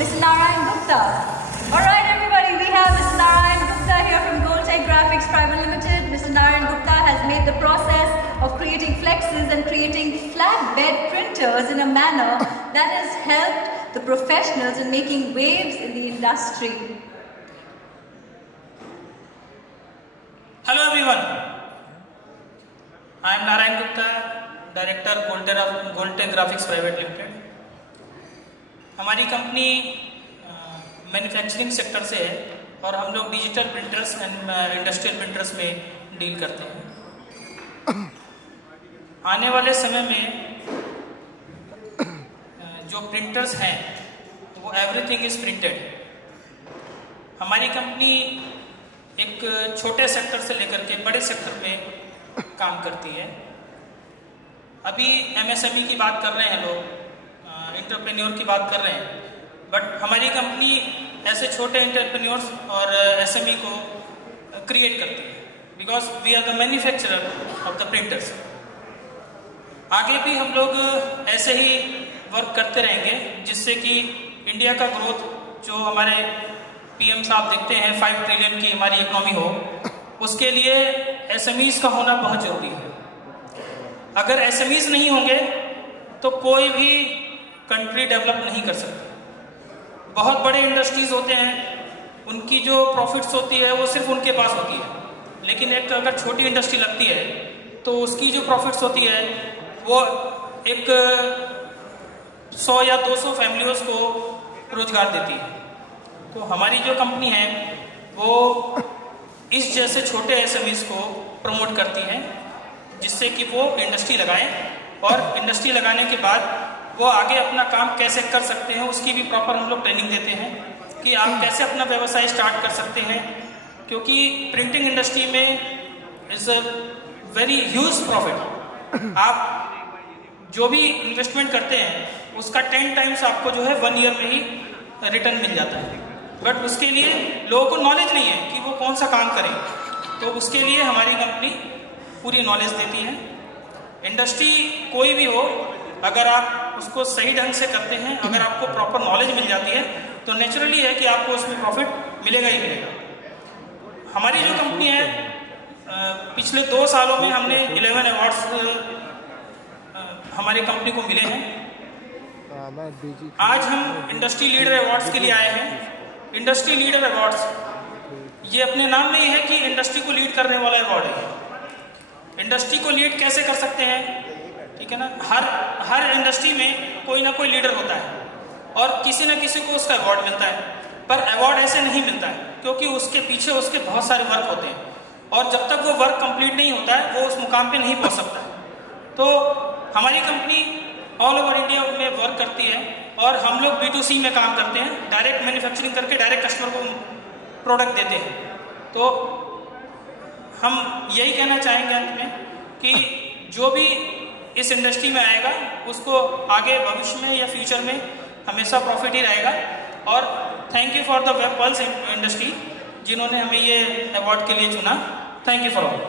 Mr. Narayan Gupta. Alright everybody, we have Mr. Narayan Gupta here from Goldtech Graphics Private Limited. Mr. Narayan Gupta has made the process of creating flexes and creating flatbed printers in a manner that has helped the professionals in making waves in the industry. Hello everyone, I am Narayan Gupta, Director Goldtech Graphics Private Limited. हमारी company manufacturing sector से है और हम लोग digital printers and industrial printers में deal करते हैं। आने वाले समय में जो प्रिंटर्स हैं वो एवरीथिंग इज प्रिंटेड। हमारी कंपनी एक छोटे सेक्टर से लेकर के बड़े सेक्टर में काम करती है। अभी एमएसएमई की बात कर रहे हैं लोग, एंटरप्रेन्योर की बात कर रहे हैं, बट हमारी कंपनी ऐसे छोटे एंटरप्रेन्योर्स और एसएमई को क्रिएट करती है because we are the manufacturer of the printers. आगे भी हम लोग ऐसे ही वर्क करते रहेंगे जिससे कि इंडिया का ग्रोथ जो हमारे पीएम साहब देखते हैं 5 ट्रिलियन की हमारी इकोनॉमी हो, उसके लिए एसएमईज का होना बहुत जरूरी है। अगर एसएमईज नहीं होंगे तो कोई भी कंट्री डेवलप नहीं कर सकती। बहुत बड़े इंडस्ट्रीज होते हैं, उनकी जो प्रॉफिट्स होती है वो सिर्फ उनके पास होती है, लेकिन एक अगर छोटी इंडस्ट्री लगती है तो उसकी जो प्रॉफिट्स होती है वो एक 100 या 200 फैमिलीज को रोजगार देती है। तो हमारी जो कंपनी है वो इस जैसे छोटे एसएमईज को प्रमोट करती है जिससे कि वो इंडस्ट्री लगाएं और इंडस्ट्री लगाने के बाद वो आगे अपना काम कैसे कर सकते हैं उसकी भी प्रॉपर हम लोग ट्रेनिंग देते हैं कि आप कैसे अपना व्यवसाय स्टार्ट कर सकते हैं, क्योंकि प्रिंटिंग इंडस्ट्री में is a very huge profit. आप जो भी इन्वेस्टमेंट करते हैं उसका 10 टाइम्स आपको जो है 1 ईयर में ही रिटर्न मिल जाता है, बट उसके लिए लोगों को नॉलेज नहीं है कि वो कौन सा काम करें। तो उसके लिए हमारी कंपनी पूरी नॉलेज देती है। इंडस्ट्री कोई भी हो, अगर आप उसको सही ढंग से करते हैं, अगर आपको प्रॉपर नॉलेज मिल जाती है तो नेचुरली है कि आपको उसमें प्रॉफिट मिलेगा ही मिलेगा। हमारी जो कंपनी है पिछले 2 सालों में हमने 11 अवार्ड्स हमारी कंपनी को मिले हैं। आज हम इंडस्ट्री लीडर अवार्ड्स के लिए आए हैं। इंडस्ट्री लीडर अवार्ड्स ये अपने नाम में ही है कि इंडस्ट्री को लीड करने वाला अवार्ड है। इंडस्ट्री को लीड कैसे कर सकते हैं, ठीक है ना। हर इंडस्ट्री में कोई ना कोई लीडर होता है और किसी न किसी को उसका अवार्ड मिलता है, पर अवार्ड ऐसे नहीं मिलता है क्योंकि उसके पीछे उसके बहुत सारे वर्क होते हैं और जब तक वो वर्क कंप्लीट नहीं होता है वो उस मुकाम पे नहीं पहुंच सकता है। तो हमारी कंपनी ऑल ओवर इंडिया में वर्क करती है और हम लोग B2C में काम करते हैं, डायरेक्ट मैन्युफैक्चरिंग करके डायरेक्ट कस्टमर को प्रोडक्ट देते हैं। तो हम यही कहना चाहेंगे अंत में कि जो भी इस इंडस्ट्री में आएगा उसको आगे भविष्य में या फ्यूचर में हमेशा प्रॉफिट ही रहेगा। और thank you for the web pulse industry जिन्होंने हमें ये अवार्ड के लिए चुना। Thank you for all.